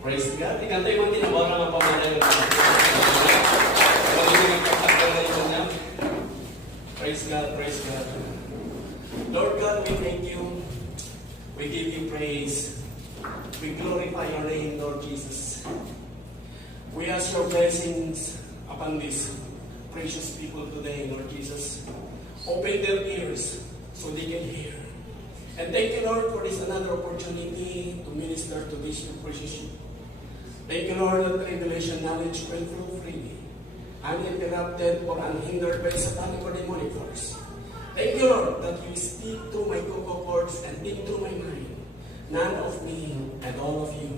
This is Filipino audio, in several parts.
Praise God. Ikantay mo tinawara ng pamalayo. Praise God, praise God. Lord God, we thank you. We give you praise. We glorify your name, Lord Jesus. We ask your blessings upon these precious people today, Lord Jesus. Open their ears so they can hear. And thank you, Lord, for this another opportunity to minister to this your precious sheep. Thank you, Lord, that revelation knowledge will flow freely, uninterrupted or unhindered by satanic or demonic force. Thank you, Lord, that you speak through my vocal cords and think through my mind. None of me and all of you.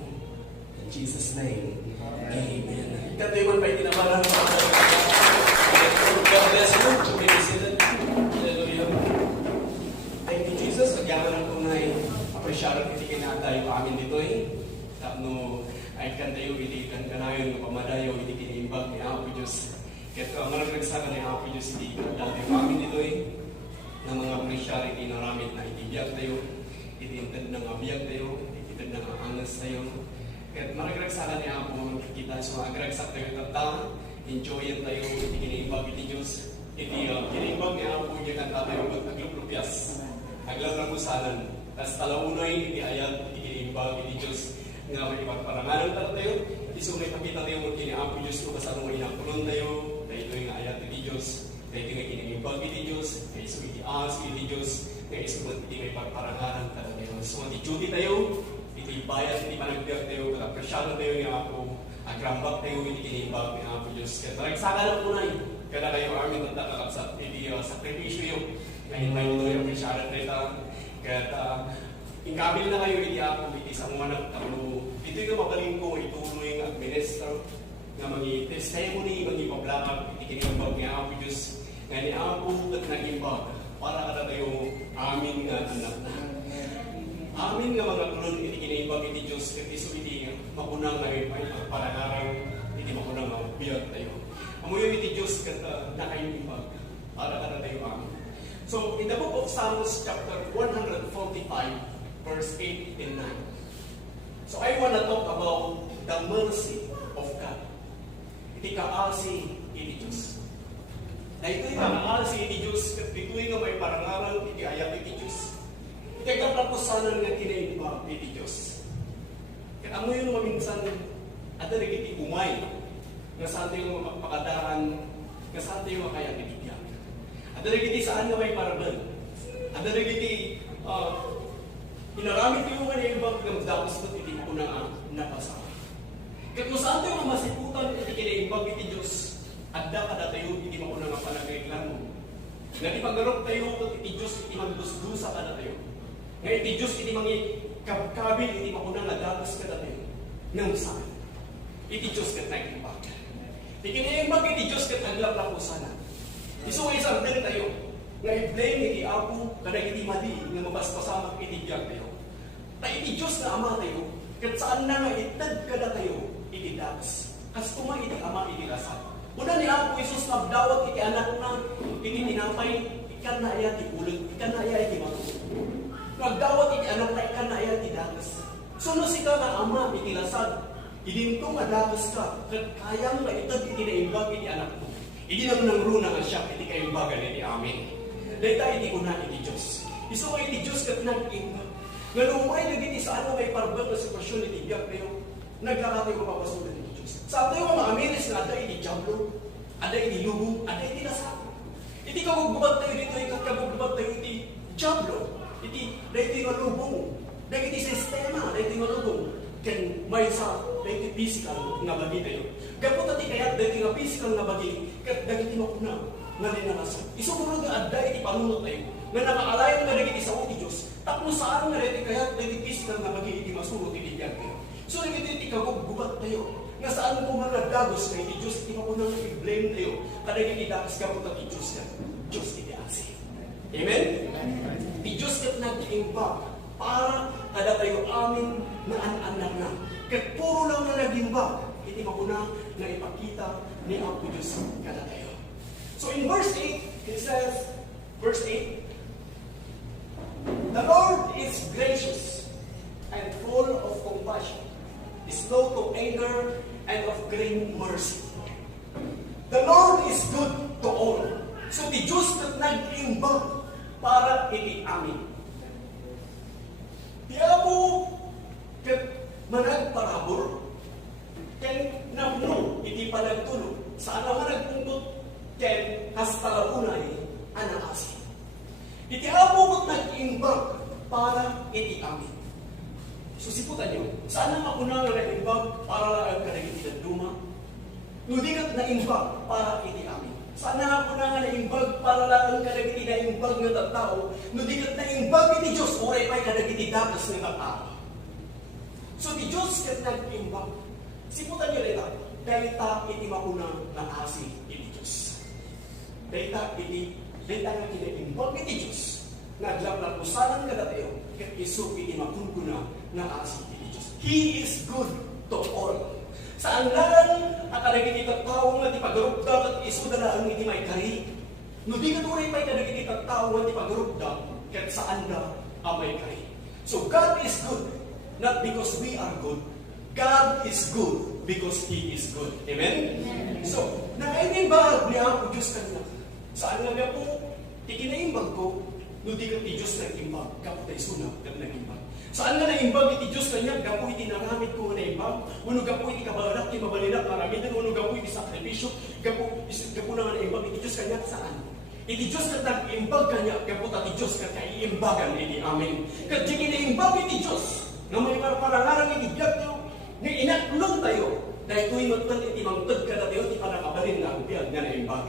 In Jesus' name, amen. Katiman pa itinabaran ko. God bless you. To be seated. Hallelujah. Thank you, Jesus. Nagyaman ko na apresyado kiti kinatay ko amin dito eh. Tapno, ay kantayo, itikan ka na yun, pamadayo, iti kiniimbag ni Apo Diyos. Kaya maragsaga ni Apo Diyos, iti dati ko amin dito eh. Na mga apresyado, itinaramit na itibiyag tayo. Itintad ng abiyag tayo, itintad ng angas tayo. Kaya maragsaga ni Apo, makikita sa mga agragsak tayo tata, enjoyin tayo, iti kiniimbag iti Diyos. Iti kiniimbag ni Apo, iti kanta tayo, agluplupyas, aglabramusanan. Tapos talaunoy, iti ayat, iti kiniimbag iti Diyos. Nga may ipagparangalan tayo, iso may pakita tayo mo kini Apo Diyos kung kasano mo inakulon tayo, dahil ito yung ayat iti Diyos, dahil ito yung kinimibag iti Diyos, dahil iso iti as iti Diyos, dahil iso iti may pagparangalan tayo. So, iti duty tayo, iti bayad, iti panagbiag tayo, kalapresyado tayo ni Apo, agrambak tayo, iti kinimibag ni Apo Diyos. Kaya talagsaka na po na yun, kaya kayo amin ng takakapsat, iti sakripisyo yun, ngayon tayo ito yung apresyado tayo, kaya ingkabil na kayo iti Apo, iti sa mga nagtalo. Ito yung magaling ko, ituloy ng administer, nga mag-testimony, mag-ipablakag, iti kinibag ni Apo Diyos, nga ni Apo at nag-imbag, para kada tayo amin nga anak na. Amin nga mga kulon, iti kinibag iti Diyos, kat iso iti makunang na rin, parangarang, iti makunang na biyag tayo. Amuyo iti Diyos, kat nakayimbag, para kada tayo amin. So, in the book of Psalms, chapter 145, verse 8 and 9. So I want to talk about the mercy of God. Iti kaasi iti Diyos. Na ito'y kaasi iti Diyos, kat ito'y nga may parangaran, iti ayat iti Diyos. Iti kaplapusanan nga kinaimbag iti Diyos. Kat amo yun maminsan, ada rin iti umay, nga saan tayo mapakadaan, nga saan tayo makayang ibigyan. Ada rin iti saan nga may paragan. Ada rin iti inaramit yung mga naimbag ng dapos na iti ko na napasa. Kaya kung saan tayo masiputan iti kinaimbag iti Diyos, adda kada tayo iti mauna nga panagreklamo. Nga di paggarok tayo iti Diyos iti magdusdusa kada tayo. Nga iti Diyos iti mangi kabkabil iti mauna nga dapos kada tayo. Nang saan? Iti Diyos kat naimbag. Iti kinaimbag iti Diyos kat naglaplapusan. Iso isang din tayo. Nga i-blame iti Apo, kada iti mali, nga mabaspasamak iti biyag tayo. Ta iti Diyos na Ama tayo, kat saan na nga itad kada tayo, iti daps. Kastuma iti Ama, iti rasal. Una ni Apo Isus nabdawat iti anak na, iti tinapay, ikan na iya ti ulit, ikan na iya iti matulog. Nagdawat iti anak na ikan na iya ti daps. Suno si ka nga Ama, iti rasal. Idinto nga daps ka, kat kayang nga itad iti naimbag iti anak mo. Idi naman ng runa nga siya, iti kaimbagan iti amin. Dahil tayo iti una iti Diyos. Iso nga iti Diyos kat nag-imbag. Nga lumay nagiti sa ano may parbag na sitwasyon iti biyag tayo, nagkakatay ko papasunan iti Diyos. Saan tayo mga amiris na ada iti jablo, ada iti lubo, ada iti nasako. Iti kagugubad tayo dito, kagugubad tayo iti jablo, iti iti malubong, dahil iti sistema, dahil iti malubong, ken may sa dahil iti physical nga bagi tayo. Gapot ati kayat dahil iti nga physical nga bagi, kat dahil iti makuna, nga linalasan. Isumurod nga adda iti panunod tayo, nga nakakalayan nga nagiti sa iti Diyos, tapno saan nga iti kayat dahil iti physical nga bagi iti masurot iti biyag tayo. So nagiti iti kagugubad tayo, nga saan mo mga dagos na iti Diyos, iti makunang i-blame tayo, kada iti dagos kapot at iti Diyos yan. Diyos iti asi. Amen? Iti Diyos kat nag-iimbag, para kada tayo amin na an-anak na. Kat puro lang na nag-iimbag, iti makuna na ipakita ni Apo Diyos kada tayo. So in verse 8, it says, verse 8, the Lord is gracious and full of compassion, slow to anger, and of great mercy. The Lord is good to all. So ti Diyos kat nag-imbag para iti amin. Di amo kat managparabor, ken namno iti panagtulog, saan naman nagpundot, ken hastalaunay anaasi. Iti amo kat nag-imbag para iti amin. Susiputan nyo, saan ang ako na nag-imbag para lang kadagiti na duma? Nudigat na imbag para iti amin. Sana ako na naimbag para lang kadagiti na imbag ng tao, nudigat na imbag iti Diyos, oray pa'y kadagiti dakas ng tao. So ti Diyos kat nag-imbag. Siputan nyo lita, dahita iti makunang na asi iti Diyos. Dahita nga kinaimbag iti Diyos, naglaplapusanan kadatayo, kat iso iti makunkuna na asi iti Diyos. He is good to all. Sa anglaran, ang kadagiti tao nga ti pagarupdam at iso dalaan iti may kari. No di katuloy pa'y kadagiti tao nga ti pagarupdam kat saan na ang may kari. So God is good, not because we are good. God is good because He is good. Amen? So, nakaimbag niya ang Diyos kanina. Saan nga po, ikinaimbag ko, no di ka ti Diyos nag-imbag, kapot ay sunag na nag-imbag. Saan nga naimbag iti Diyos kanya, gapo iti naramid ko naimbag, uno gapo iti kabalak, iti mabalinak, maramidan, uno gapo iti sakripisyo, gapo na nga naimbag iti Diyos kanya, saan? Iti Diyos kat nag-imbag kanya, gapo iti Diyos kat kaiimbagan iti amin. Kat di kinaimbag iti Diyos, nga may parangarang iti biyag tayo, nga inaklong tayo, dahil tuwing matman iti mangtod ka na tayo, iti panakabalin na ang biyag nga naimbag.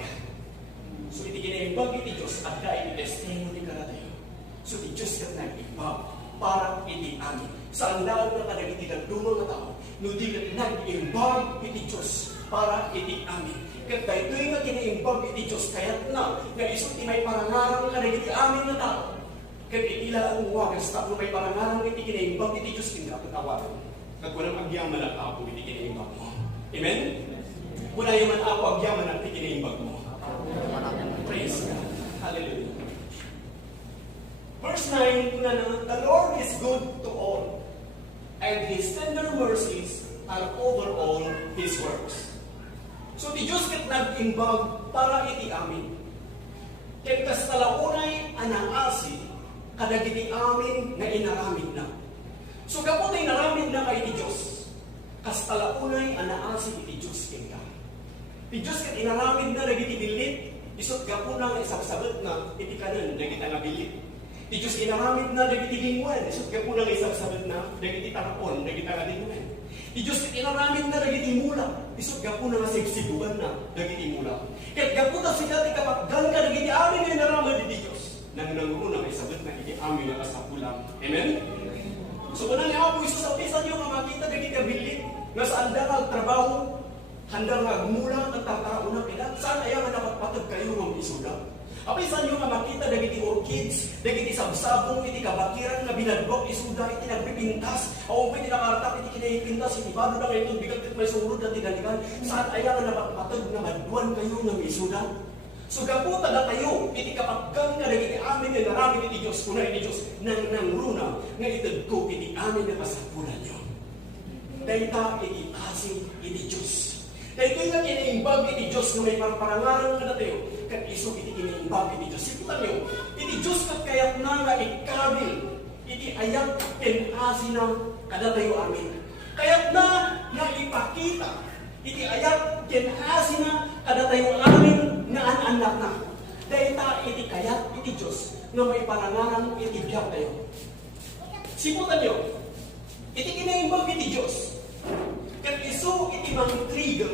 So iti kinaimbag iti Diyos, at dahil iti testimony ka na tayo. So iti Diyos kat nag-imbag para iti amin. Sa andaan na kadagiti nagdumang na tao, no di nag-imbag iti Diyos para iti amin. Kat dahil nga kinaimbag iti Diyos, kaya't na isot may parangarang kadagiti amin na tao. Kat itila ang wagas tao may parangarang iti kinaimbag iti Diyos kinakatawaran. Kat walang agyaman at ako iti kinaimbag mo. Amen? Wala yung man ako agyaman at iti kinaimbag mo. Praise God. Hallelujah. Verse 9, the Lord is good to all, and His tender mercies are over all His works. So, di Diyos kat nag-imbag para iti amin. Ken kastalaunay anaasi, kadagiti amin na inaramid na. So, kapot ay naramid na kay iti Diyos, kastalaunay anaasi iti Diyos kenka. Di Diyos kat inaramid na dagiti bilit, isot gapo na isabsabat na iti kanan dagiti nga bilit. Di Diyos inaramid na dagiti lingwan, isot ka po lang isabsabat na dagiti tarapon, dagiti lingwan. Di Diyos inaramid na dagiti mula, isot ka po lang sibsibugan na dagiti mula. Kaya't gaputa sila ti kapaggan ka dagiti amin na inaramid di Diyos. Nang nanguro na isabat na dagiti amin na kasapulang. Amen? So kung niya po iso sa upisan nyo nga makita dagiti abilit, nga saan da trabaho, handang nagmula at tatarauna kila, saan ayaw na napatpatag kayo ng isuda? Apay saan nyo nga makita dagiti orchids, dagiti sabsabong, iti kabakiran, nga binadbok, isuda, iti nagpipintas, o pwede nakartak, iti kinahipintas, iti bado na kayo, bigat may surod at tinalikan, saan ayaw na napatpatag na maduan kayo ng isuda? So gaputa na tayo, iti kapaggang nga dagiti amin nga naramid iti Diyos, kuna iti Diyos, nang runa, nga itad ko, iti amin nga kasapulan nyo. Dahita iti asin iti Diyos. Dahil ito nga kinaimbag iti Diyos na may parangaran nga na tayo, kat iso iti kinaimbag iti Diyos. Siputan nyo, iti Diyos kat kayat na nga ikabil, iti ayat asin na kada tayo amin. Kayat na nga ipakita, iti ayat asin na kada tayo amin nga anak na. Dahil ta iti kayat iti Diyos na may parangaran iti biyag tayo. Siputan nyo, iti kinaimbag iti Diyos. Kat iso iti mang trigger,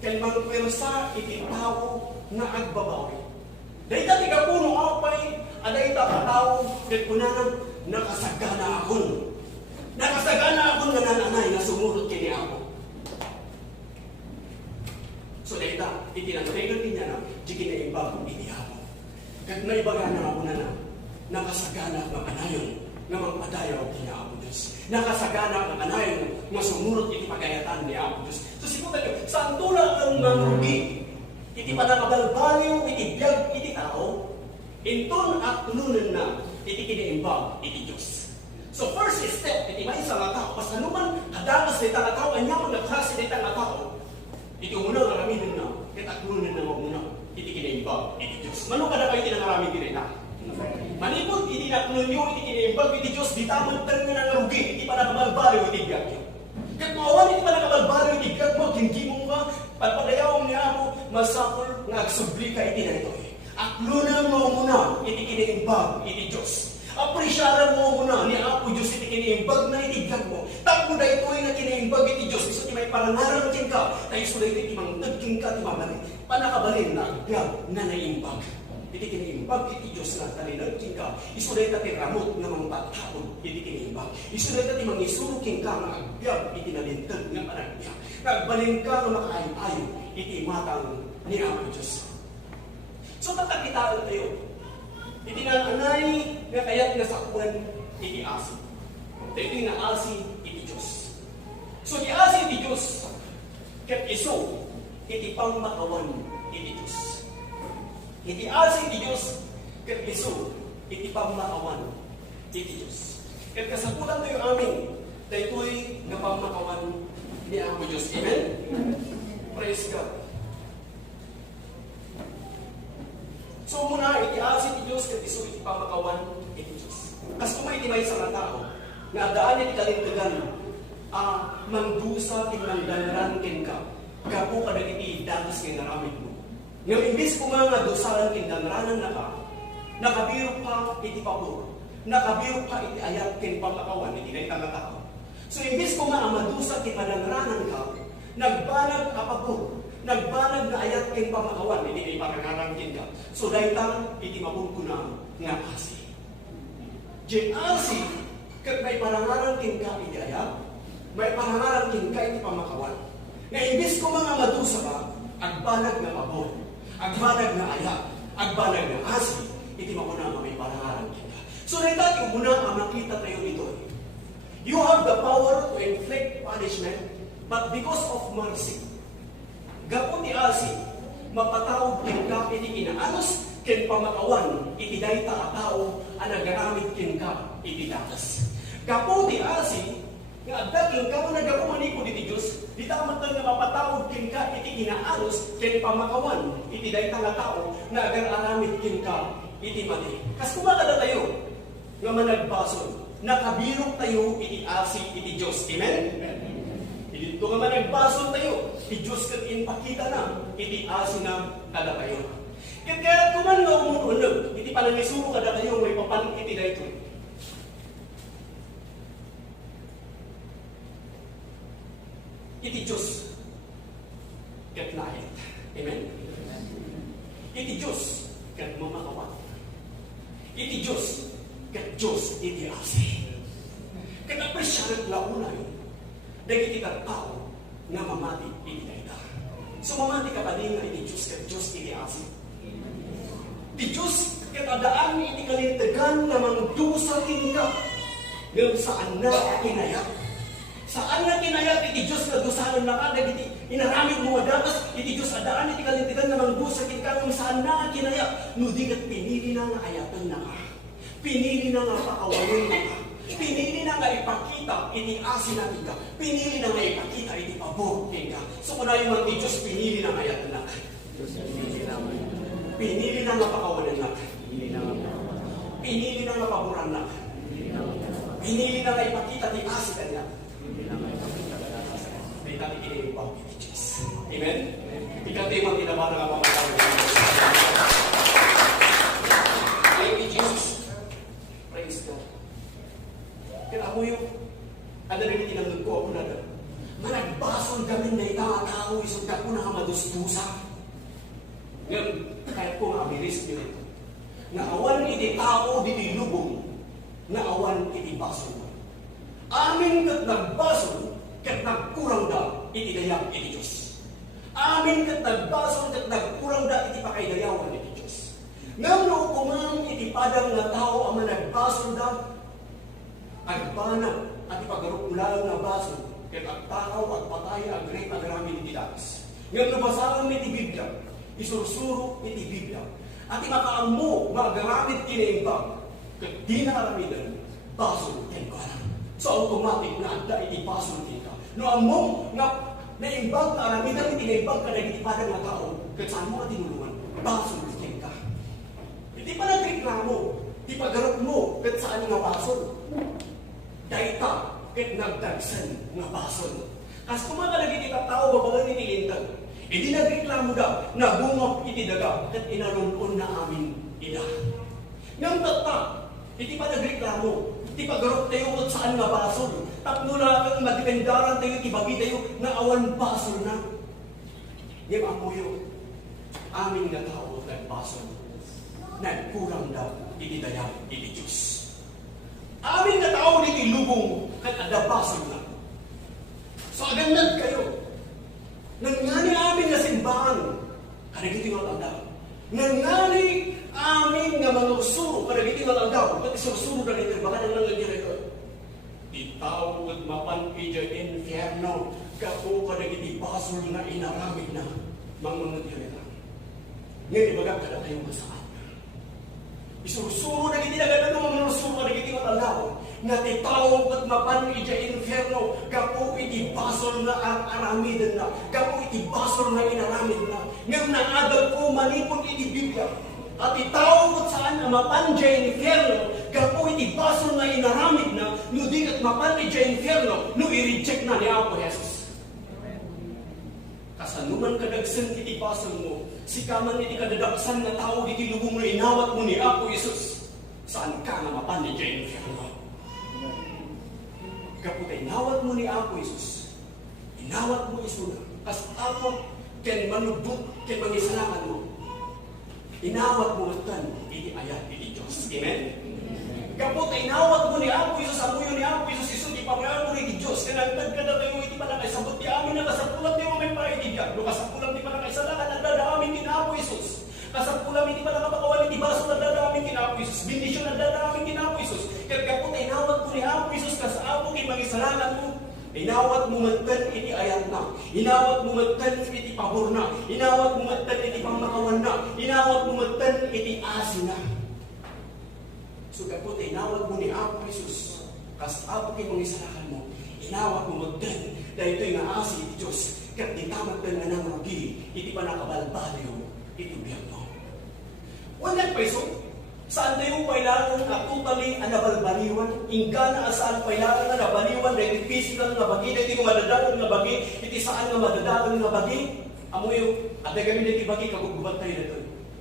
kat mang pwersa iti tao na agbabawi. Dahil dati ka puno apay, aday ta katao, kat kunanan, nakasagana akon. Nakasagana akon nga nananay na sumurot kini ako. So dahil ta, iti nang trigger niya na, di kinaimbag iti ako. Kat naibaga na ako na nakasagana ng anayon, nga magpadayaw kini ako Diyos. Nakasagana ng anayon, nga sumurot iti pagayatan ni ako Diyos. So siputan nyo, saan tulad ng marugi, iti panakabalbaliw, iti biyag, iti tao, inton at nunan na, iti kinaimbag, iti Diyos. So first step, iti may isa nga tao, pas anuman kadagas dita nga tao, anyaman na klase dita nga tao, iti muna nga raminin na, kita kunin na muna, iti kinaimbag, iti Diyos. Mano ka na kayo tinangaramin din na? Manipod, iti nakunin nyo, iti kinaimbag, iti Diyos, di tamang tanong na narugi, iti pa nakabalbalo, iti biyag nyo. Kat maawan, iti pa nakabalbalo, iti biyag mo, hindi mo nga, pagpagayawang niya mo, masapol, nagsubli ka, iti na ito. Aklunan mo muna, iti kinaimbag, iti Diyos. Aprisyaran mo muna ni Apo Diyos iti kinaimbag na itiglag mo. Tapos na ito ay na kinaimbag iti Diyos. Iso ti may parangaran kin ka. Na iso na iti mang nagking ka ti mabalin. Panakabalin na agbyag na naimbag. Iti kinaimbag iti Diyos na talinagking ka. Iso na iti ramot na mga patapon iti kinaimbag. Iso na iti mga isuruking ka na agbyag iti nalintag na panagbyag. Nagbalin ka na makaayong-ayong iti matang ni Apo Diyos. So matakitaan tayo. Iti nananay nga kaya't nasakuan iti asi. Iti na asi iti Diyos. So iti asi iti Diyos, ket iso iti pangmakawan iti Diyos. Iti asi iti Diyos, ket iso iti pangmakawan iti Diyos. Ket kasapulan tayo amin, daytoy nga pangmakawan ni Apo Diyos. Amen? Praise God. So muna, iti asin iti Diyos, kat iso iti pamakawan iti Diyos. Kas kumay iti may isang tao, nga daan iti kalintagan, mangdusa iti mangdanran ken ka, gapo ka na iti dagas nga naramid mo. Nga imbis ko nga dusalan ken danranan na ka, nakabiro ka iti pabor, nakabiro ka iti ayat ken pamakawan iti naitang tao. So imbis ko nga madusa ken madanranan ka, nagbanag ka pabor, nagbanag na ayat ken pamakawan, hindi kay parangarangkin ka. So daytang iti mapungkuna nga asi. Jen asi, kat may parangarangkin ka iti ayat, may parangarangkin ka iti pamakawan. Nga imbis ko mga madusa ka, agbanag na pabor, agbanag na ayat, agbanag na asi, iti mapuna nga may parangarangkin ka. So daytang muna ang makita tayo nito. You have the power to inflict punishment, but because of mercy, gapo ti asi, mapatawag kin ka iti kinaanos, ken pamakawan, iti dayta a tao, ang nagaramit kin ka iti dakas. Gapo ti asi, nga addaking ka mo nagapo maniko iti Diyos, di tamatang nga mapatawag kin ka iti kinaanos, ken pamakawan, iti dayta nga tao, na agaramit kin ka iti mali. Kas kumakada tayo, nga managbason, nakabirok tayo iti asi iti Diyos. Amen? Dito nga man nagbason tayo, iti Diyos kat inpakita na, iti asin na kada kayo. Kaya kuman nga umununag, iti panangisuro kada kayo, may papan iti na ito. Iti Diyos, kat lahit. Amen? Iti Diyos, kat mamakawan. Iti Diyos, kat Diyos, iti asin. Kat apresyanan launay, dahil iti tao nga mamati iti dayta. So mamati ka pa din nga iti Diyos kat Diyos iti asin. Iti Diyos kat adaan iti kalintagan nga mangdusa kin ka. Ngayon saan na kinayat? Saan na kinayat iti Diyos nga dusalan na ka? Dahil iti inaramid mo adakas, iti Diyos adaan iti kalintagan nga mangdusa kin ka. Ngayon saan na kinayat? Nudi kat pinili na nga ayatan na ka. Pinili na nga pakawalan na ka. Pinili na nga ipakita, iti asin natin ka. Pinili na nga ipakita, iti pabor ka. So kung na yung mga Diyos, pinili na nga yatan na. Pinili na nga pakawalan na. Pinili na nga paboran na. Pinili na nga ipakita, iti asin ka niya. Dahil natin kinilipag, iti Diyos. Amen? Ikaw tayo mga tinabahan nga pamatawag. Thank you, Jesus. Praise God. Kaya ako yung, ano rin tinanong ko ako na managbason kami na itang-tao, isang ka ko na madusdusa. Ngayon, kahit ko nga amiris nyo ito. Naawan iti tao, diti lubong, naawan iti bason. Amin kat nagbason, kat nagkurang da, iti dayang iti Diyos. Amin kat nagbason, kat nagkurang da, iti pakaidayawan iti Diyos. Ngayon no, kumang iti padang na tao, ang managbason da, agbanag at ipagarukulaan na baso ket agtakaw at patay agrep agramin iti dagas. Ngem nabasahan iti Biblia, isursuro iti Biblia. At imakaammo magaramid kinaimbag ket di na aramidan basol ken ka. So automatic na adda iti basol ken ka. No among nga naimbag ka na minang tinaimbag ka na iti padang nga tao, ket saan mo nga tinulungan? Basol ken ka. Hindi pa nagreklamo, di pagarap mo ket saan nga basol. Daita ket nagdagsan nga basol. Kas kumaka nagiti tao babagan iti lintag. Hindi nagreklamo da, nabungok iti daga, ket inarunon na amin ida. Ngam tata, hindi pa nagreklamo, hindi pa garot tayo kung saan nga basol. Tapno na kang madipendaran tayo, ibagi tayo, na awan basol na. Ngam amuyo, amin nga tao nagbasol. Nagkurang daw, iti dayang, iti Diyos. Amin nga tao iti lubong, kat ada basol na. So agandad kayo. Nangani amin nga simbahan, karagiti nga tanda. Nangani amin nga manusuro, karagiti nga tanda. Pati susuro na rin, baka nang nangyari ito. Itawag mapanpidya infierno, kako karagiti basol na inaramid na, mga nangyari. Ngayon, ibaga ka na kayong masaan. Isusuro na giti na gano'n mga manusuro, karagiti nga tanda. Nga titawag at mapanpidya inferno, kapo iti basol na ang aramidan na, kapo iti basol na inaramid na. Ngayon naagal ko manipon iti Biblia, at itawag at saan ang mapanpidya inferno, kapo iti basol na inaramid na, no di at mapanpidya inferno, no i-reject na ni Apo Jesus. Kasanuman kadagsan iti basol mo, sikaman iti kadadaksan na tao iti lubong na inawat mo ni Apo Jesus, saan ka na mapanpidya inferno? Kapag inawat mo ni Apo Isus, inawat mo isuna, kas Apo ken manubot ken mangisalakan mo, inawat mo atan iti ayat iti Diyos. Amen? Kapag inawat mo ni Apo Isus, amuyo ni Apo Isus, isun ipangayat mo iti Diyos, kanagtad ka na tayo iti panakaisabot, di amin na kasapulam di mo may paitibyan, no kasapulam di panakaisalakan, nagdadaamin kin Apo Isus. Kasapulam iti panakapakawan iti baso, nagdadaamin kin Apo Isus. Bendisyon nagdadaamin kin Apo Isus. Kaya kapag inawat mo ni Apo Isus, kas Apo kin mangisalakan mo, inawat mo matkan iti ayat na, inawat mo matkan iti pabor na, inawat mo matkan iti pamakawan na, inawat mo matkan iti asin na. So kapag inawat mo ni Apo Isus, kas Apo kin mangisalakan mo, inawat mo matkan, dahil ito'y nga asin iti Diyos, kat itamat ka nga ng rugi, iti panakabalbaliw, iti biyagno. Walang peso, saan tayo kailangan na totally nabalbaliwan, ingana saan kailangan na nabaliwan, dahil physical na bagi, dahil iti madadalang na bagi, iti saan na madadalang na bagi, amuyo, at kami na iti bagi, kagugubat tayo na ito.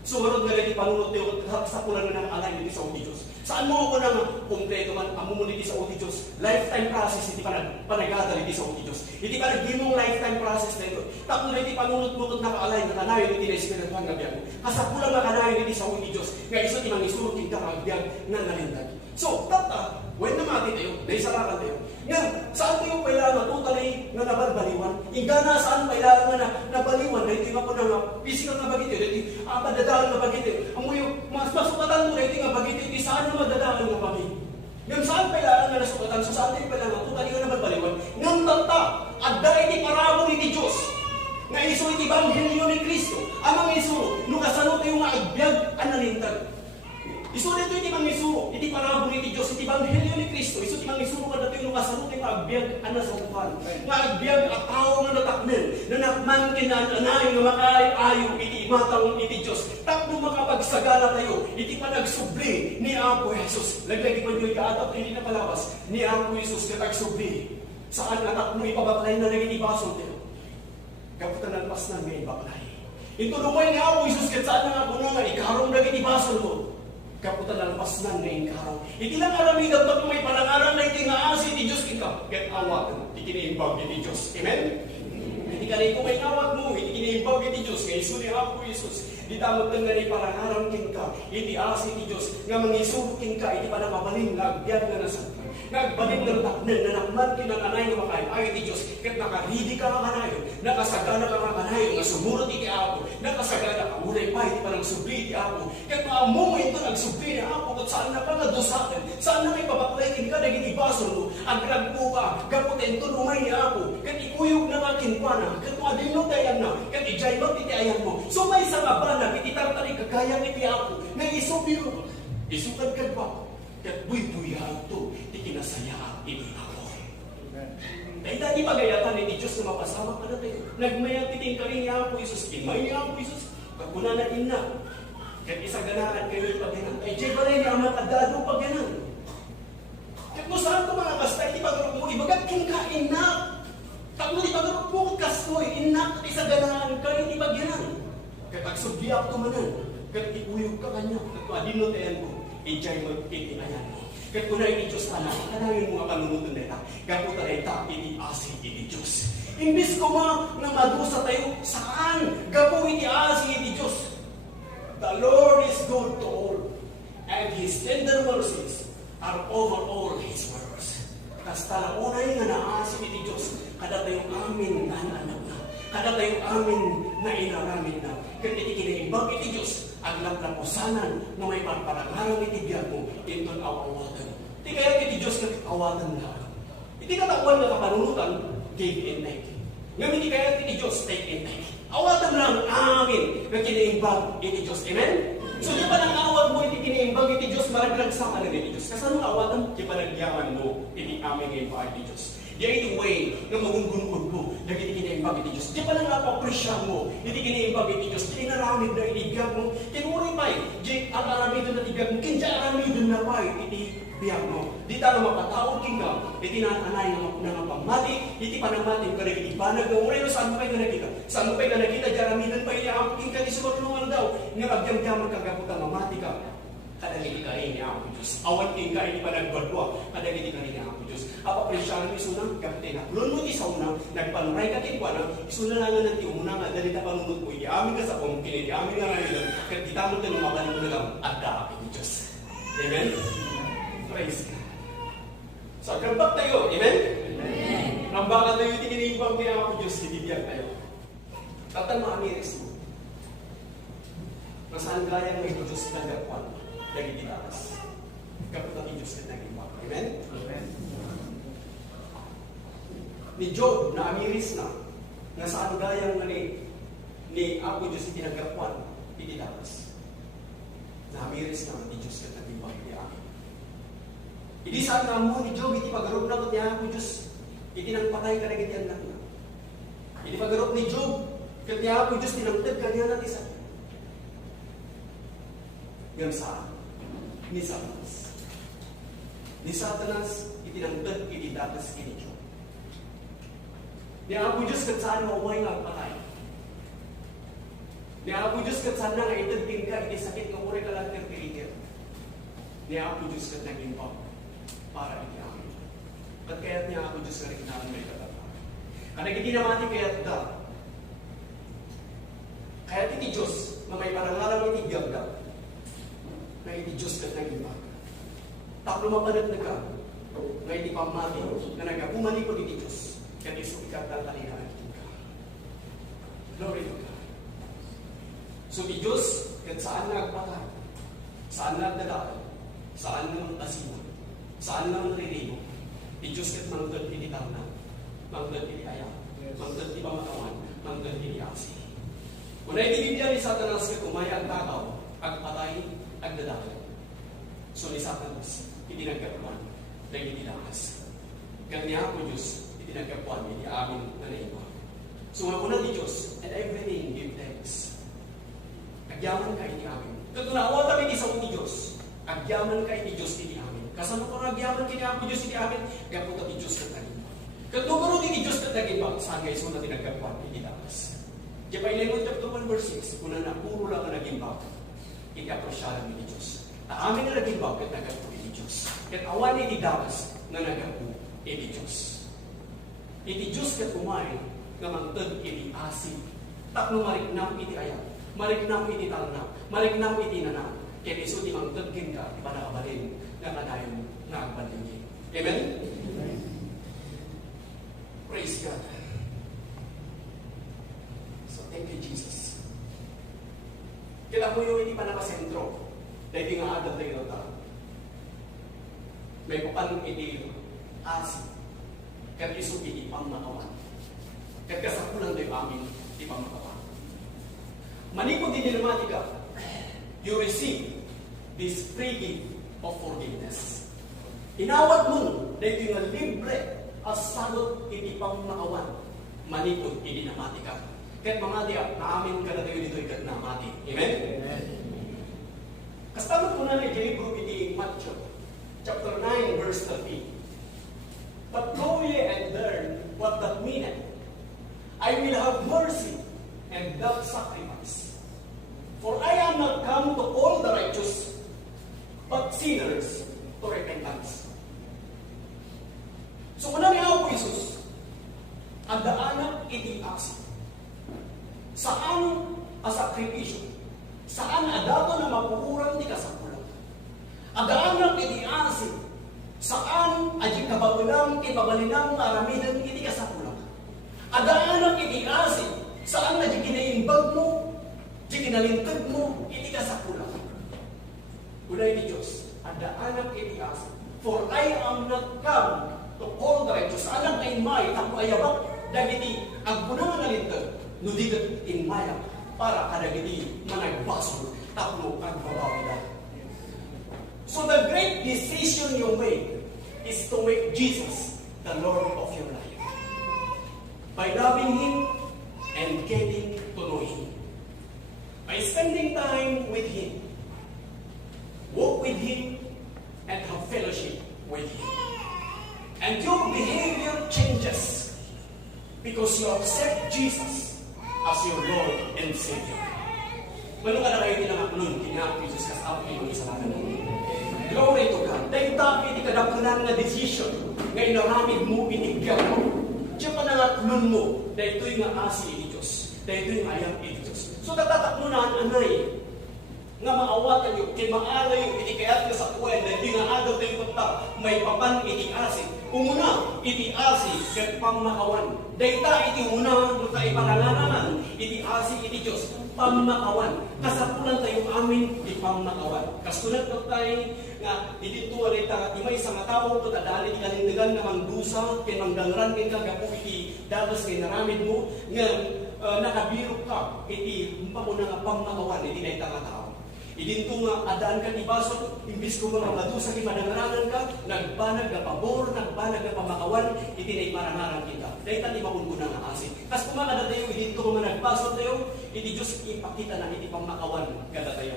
Sumarod nga iti panunod tayo, sa pulang na ng alay niti sa uti Diyos. Saan mo ako na kumpleto man, amumunod iti sa uti Diyos, lifetime process, iti panagadal iti sa uti Diyos. Iti panagimong lifetime process na ito. Tapos na iti panunod-munod na kaalay, na kanayon iti na espiritual nga biyag. Kasapulang na kanayon iti sa uti Diyos, nga iso ti mangisurot iti kakabiyag na nalindag. So, tata, when namati tayo, naisarakan tayo, nga, saan tayo kailangan totally na nabalbaliwan? Ingana saan kailangan na nabaliwan? Dahil ito nga po na physical na bagay tayo, dahil madadalang na bagay tayo. Amoy, mas masukatan mo dahil nga bagay tayo, saan na madadalang na bagay? Nga, saan kailangan na nasukatan? So, saan tayo kailangan totally na nabalbaliwan? Nga, tata, adda iti parabong iti Diyos. Nga iso iti Ebanghelyo ni Kristo. Amang iso, nung kasano tayo nga agbyag, analintag. Iso dito iti mangisuro, iti parabol iti Diyos, iti Ebanghelyo ni Kristo. Iso iti mangisuro ka dito yung kasano tayo agbyag, anasakupan. Nga agbyag at tao nga natakmen, na nakman kinananayo nga makaayayo iti imatang iti Diyos. Takbo makapagsagala tayo, iti panagsubli ni Apo Jesus. Laglag ipan yung kaatap, hindi na palabas, ni Apo Jesus katagsubli. Saan atak mo ipabaklay na naging ibasol tayo? Kaputan ng pas na may baklay. Ito lumay ni Apo Jesus, kat saan nga po nga, ikarong naging ibasol mo. Kaputan ng pas na ngayong karaw. Iti lang aramid ang pag may palangaran na iti nga asi ti Diyos ikaw. Get awat, iti kiniimbag iti Diyos. Amen? Iti kanay kung may awat mo, iti kiniimbag iti Diyos. Ngay iso ni Apo Jesus. Di tamot ng ganay palangaran kin ka, iti asi ti Diyos. Nga mangisurkin ka, iti panakabalin, nagbiag na nasa. Nagbalin ng taknen, na nakman kinananay nga makain, ay iti Diyos. Kat nakaridi ka nga kanayon, nakasagana ka nga kanayon, nga sumurot iti Apo, nakasagana ka, ulay pa, iti parang subli iti Apo. Kat maamu mo ito, nagsubli ni Apo, kat saan na ka nadosakan, saan na may pabaklayin ka, naging ibasol mo, agragpo ka, kaputin ito lumay ni Apo, kat ikuyog na nga kinpana, kat maadinong dayan na, kat ijaymat iti ayan mo. So may isang abanag, iti tartari kagayang iti Apo, nga isubiro, isukad ka ba? Kat buy-buya ito, di kinasaya ini ako. Dahil dati pagayatan ni Diyos na mapasama ka na tayo. Nagmayang titing ka rin niya ako, Isus. Imay niya ako, Isus. Pagkuna na ina. Kat isaganaan kayo yung pagyanan. Ay, Jay, balay niya ang matadado pagyanan. Kat mo saan ito mga kasta, hindi pagkarap mo, ibagat king ka, ina. Takmo di pagkarap mo, kastoy, ina, at isaganaan ka, hindi pagyanan. Kat agsubdiyak ito manan. Kat iuyog ka kanya. Kat maadino tayan mo, ijay mo, itinayan mo. Kat kunay ni Diyos tanan, kanangin mga panunutan na ita. Kaputa na ita, ini-asi, ini Diyos. Imbis ko na madusa tayo, saan? Gapo ini-asi, ini Diyos. The Lord is good to all, and His tender mercies are over all His works. Kasta na unay nga naasi ni Diyos, kada tayong amin na anak na, kada tayong amin na inaramin na, kaya ikinaimbag iti Diyos, ang laplapusanan na may parparangarang itibiyag mo, inton awawatan. Di kaya iti Diyos na awatan na. Iti katawan na kapanunutan, give and take. Ngayon hindi kaya iti Diyos, take and take. Awatan lang amin na kinaimbag iti Diyos. Amen? So di ba nang awat mo iti kinaimbag iti Diyos, maraglag sa kanan iti Diyos. Kasi anong awatan? Di ba nagyaman mo iti amin ngaimbag iti Diyos? Di iti way na magungunod mo na iti kinaimbag iti Diyos. Di ba nang napapresya mo iti kinaimbag iti Diyos? Di naramid na itibiyag mo. Tinuri pa di ang aramid na itibiyag mo. Kinja aramid na pa iti biyag mo. Di tayo mapatawag kinga. Iti nananay na pamati. Iti panamati ka na iti banag. Uray no saan mo pa'y ka nakita? Saan mo pa'y ka nakita? Jaramidan pa iti amping ka. Di sumatulungan daw. Nga magyam-yaman ka gaputan mamati ka. Kadagiti ka rin niya ako Diyos. Awan king ka iti panagbalwa. Kadagiti ka rin niya ako Diyos. Apapresyahan mo isunang kapitina. Lun mo ti sa unang. Nagpanuray ka kin kwa na. Isunalangan ng ti umuna nga. Dali na panunod mo. Iamin ka sa kong kinit. Iamin nga rin lang. Kat di tamot na lumabalik mo na lang. At kaapin ni Diyos. Amen? Praise God. So, kambak tayo. Amen? Amen. Rambakan tayo iti kinibang kaya ako Diyos. Hinibiyag tayo. Tatan maamiris mo. Nasaan gaya may Diyos na gagawin. Lagi ditakas. Kaputan ni Diyos na naging baka. Amen? Amen. Ni Job, na amiris na, na sa ano gayang ni ako Diyos itinagapuan, ititakas. Na amiris na, ni Diyos na naging baka ni amin. Hindi saan na mo ni Job, iti pagarob na ito ni ako Diyos, itinagpatay ka na ganyan na. Iti pagarob ni Job, kat ni ako Diyos, tinangtad ka niya natin sa ngam saan? Ni Satanas. Ni Satanas, itinangtad, ititakas kini Job. Ni ako Diyos, kat saan maway nga patay. Ni ako Diyos, kat saan na nga itadting ka, iti sakit ka uri ka lang terpilitir. Ni ako Diyos, kat naging pa, para iti amin. Kat kaya't niya ako Diyos, kat naman may katata. Kanag iti namati kaya't da. Kaya't iti Diyos, na may parangalang iti biyagda. Na iti Diyos kat naging pa. Tapos mapanat na ka, na iti pamati, na nagapumalikod iti Diyos. Kaya iso ikat ang talihaan ka. Glory to God. So, iti Diyos, kat saan nagpatay, saan nagdadaan, saan naman tasinan, saan naman ririno, iti Diyos kat mangtad iti tanan, mangtad iti ayaw, mangtad iti pamakawan, mangtad iti asi. Kung na iti Biblia ni Satanas kat umaya ang takaw, agpatay, agdadaan. So, ni Satanas, itinagkapuan, dahil itinakas. Kanya ako Diyos, itinagkapuan, hindi amin na naiwa. So, mapunan ni Diyos, and everything give thanks. Agyaman ka ini amin. Katunawa kami ni sa ni Diyos, agyaman ka ini Diyos ini amin. Kasano ko agyaman kini ako Diyos ini amin, gaputa ni Diyos na tagimbang. Katuguro ni Diyos na tagimbang, saan guys mo na tinagkapuan, itinakas. Diya pa Ilemon chapter 1 verse 6, kuna na puro lang na nagimbang, iti-aprosyalan ni Diyos. Na amin na nagimbang, kat nagapu ni Diyos. Kat awan ni damas na nagapu ni Diyos. Iti Diyos kat umay, nga mangtag iti asin. Tapno mariknam iti ayat. Mariknam iti talna. Mariknam iti nanam. Kaya iso di mangtag ka, di pa nakabalin, na kanayon na agbalin. Amen? Amen? Praise God. So, thank you, Jesus. Kita po yung hindi pa nakasentro. Dahil nga adat tayo na may papan iti asi. Kat iso iti pamakawan. Kat kasakulan tayo amin iti pamakawan. Manikod din nilamatika, you receive this free gift of forgiveness. Inawat mo, dahil nga libre, asalot iti pang nakawan, manipod, iti namati ka. Kahit mga diya, naamin ka na tayo dito ikat namati. Amen? Amen. Kastagot ko na na libro iti Matthew, chapter 9, verse 13. But go ye and learn what that meaneth. I will have mercy and not sacrifice. For I am not come to all the righteous, but sinners to repentance. So kung namin ako po Jesus, ang daanak iti aksi. Saan ang sakripisyo? Saan adato na mapuurang di kasapulang? Ang daanak iti aksi. Saan aji kabagulang ibabalinang aramidan iti kasapulang? Ang daanak iti aksi. Saan aji kinaimbag mo, di kinalintag mo, iti kasapulang? Ulay ni Diyos, ang daanak iti aksi. For I am not come to all the righteous. Alam ay may tapo ayabak dagiti agpunang nalintag no digat in maya para kadagiti managbasol tapno agbabawida. So the great decision you make is to make Jesus the Lord of your life. By loving Him and getting to know Him. By spending time with Him. Walk with Him and have fellowship with Him. And your behavior changes because you accept Jesus as your Lord and Savior. Manong ka na kayo tinangaklon, kinang Jesus kasama yung isa lang naman. Glory to God. Dahil tapos iti kadagkunan na decision nga inaramid mo, itigyan mo. Diyan pa nangaklon mo, dahil ito'y nga asi iti Diyos. Dahil ito'y nga ayang iti Diyos. So tatataklunan, anay, nga maawatan yung, kay maalay yung itikayat nga sa kuwan, dahil di nga agaw tayo punta, may papan iti asi. Umuna, iti asi, kat pamakawan. Dayta iti una, no tayo panalananan, iti asi, iti Diyos, pamakawan. Kasapulan tayo amin, iti pamakawan. Kasunod na tayo, nga, iti tuwa rita, imay sa matawag to, tadali, iti kanindagan na mangdusa, kay mangdangran, kay kagapu, iti dalas kay naramid mo, nga, nakabirok ka, iti mpamuna nga pamakawan, iti dayta nga tao. Idinto nga, adaan ka ibasot, imbis ko mga madusa ki madangaranan ka, nagbanag na pabor, nagbanag na pamakawan, itinay marangaran kita. Dahil tani makungguna nga asin. Kas kumakada tayo, idinto nga nagbasot tayo, iti Diyos ipakita na, iti pamakawan kada tayo.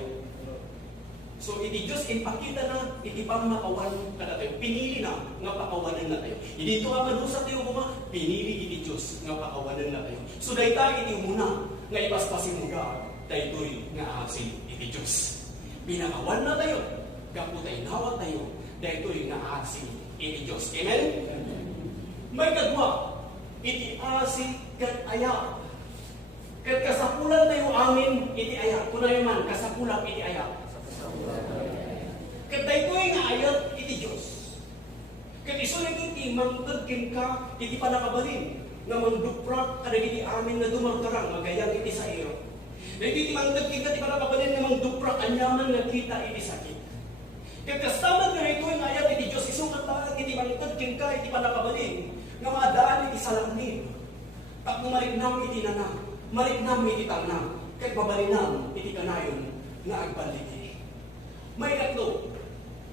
So, iti Diyos ipakita na, iti pamakawan kada tayo. Pinili na, nga pakawanan na tayo. Idinto nga madusa tayo kuma, pinili iti Diyos, nga pakawanan na tayo. So, dahil tayo iti umuna, nga ipaspasin mo ka, dahil to'y nga asin iti Diyos. Pinakawan na tayo, kaputay nawat tayo, dahil to'y nga asin iti Diyos. Amen? May kadwa, iti asin kat aya. Kat kasapulan tayo amin, iti aya. Kunay man, kasapulan iti aya. Kat dahil to'y nga ayat iti Diyos. Kat isulit iti mangtagkin ka, iti panakabalin, nga manduprak kadagiti amin na dumartarang, magayang iti sa iyo. Dahil iti mangtagkin ka, iti panakabalin, nga manduprak anyaman nga kita iti sakit. Kat kastaman nga ito yung ayat iti Diyos, isukat na iti mangtagkin ka, iti panakabalin, nga maadaan iti salangnin. Tapno marignam iti nana, marignam iti tangnam, kat babalinam iti kanayon nga agbaligi. May katlo,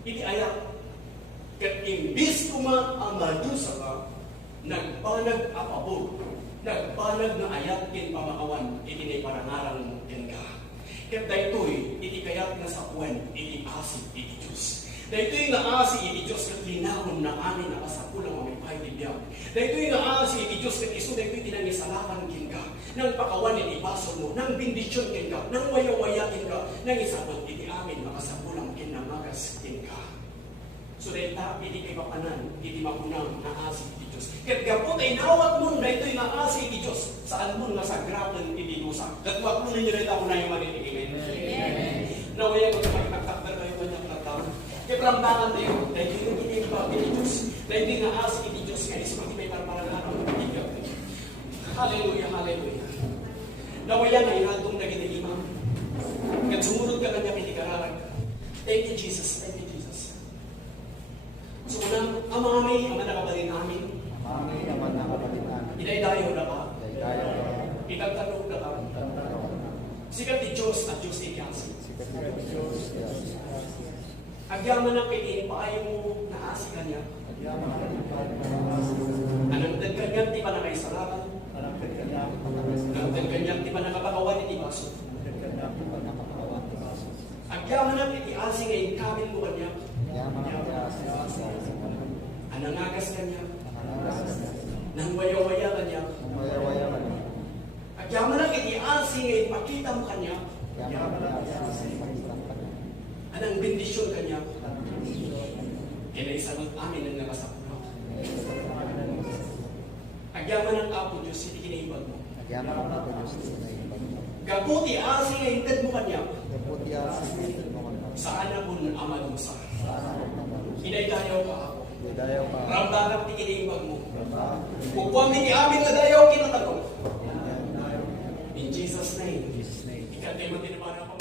iti ayat, kat imbis kuma ang madusa ka, nagbanag apabor, nagbanag na ayat kin pamakawan, iti na parangarang kin ka. Kat daytoy, iti kayat na sa kuwan, iti asi, iti Diyos. Daytoy nga asi, iti Diyos, kat linahon na amin na kasapulang mamipay tibiyang. Daytoy nga asi, iti Diyos, kat iso, daytoy tinangisalakan kin ka, nang pakawan iti baso mo, nang bindisyon kin ka, nang waya-waya kin ka, nang isabot iti amin, makasapulang kin na magas kin ka. So dahil iti kay papanan, iti mapunang na asi, iti Diyos. Kat gapot ay nawat mo, daytoy nga asi, iti Diyos, saan mo nga sagratan iti dusa. Kat mo ninyo rin ako na yung marinig. Amen. Nawaya ko sa magtaktakbar kayo kanyang natawag. Kaya perambangan tayo, dahil yung iti-ibag iti Diyos, dahil yung nga asi, iti Diyos, kaya isipag may parang araw ng itigaw. Hallelujah, hallelujah. Nawaya na inatong nagitilimang. Kat sumunod ka kanya kinikararag. Thank you, Jesus. Thank you, Jesus. So, unang amami, ang nakabalin namin. Amami, ang nakabalin namin. Idaydayo na ka. Idaydayo na ka. Itagtanong na ka. Sikat ni Diyos at Diyos ni Kasi. Sikat ni Diyos. Agyaman ng kitiin pa ayaw mo naasi kanya. Agyaman ang kapatid na Anangtad kanya, di pa na kayo salamat. Anangtad kanya, pagkakasin. Anangtad kanya, di pa nakapakawan ni Baso. Anangtad kanya, pagkakapawan. Agyaman ng kitiasi ngayon, kamin mo kanya. Agyaman ang kapatid. Anangagas kanya. Anangagas kanya. Nang waya-waya kanya. Maya-waya kanya. Agyaman ng kitiasi ngayon, pakita mo kanya. Agyaman ang kapatid. Pagkakasin kanya. Anang bendisyon kanya. Anang bendisyon. Kinaisagot amin ang nakasapulok. Agyaman Agyaman ng Apo Diyos, hindi kinaibag mo. ang kapatid. Gaputi asi ngayon, tad mo kanya. Kaputi ang kapatid mo kanya. Saan na kung amad mo sa Sana ako naman. Hinay-dayaw ka ako. Dayaw pa. Ramdaram ti kinaibag mo. Upang hindi amin na dayaw kinatagong. In Jesus' name. Jesus' name. Ikatay mo tinamana ko.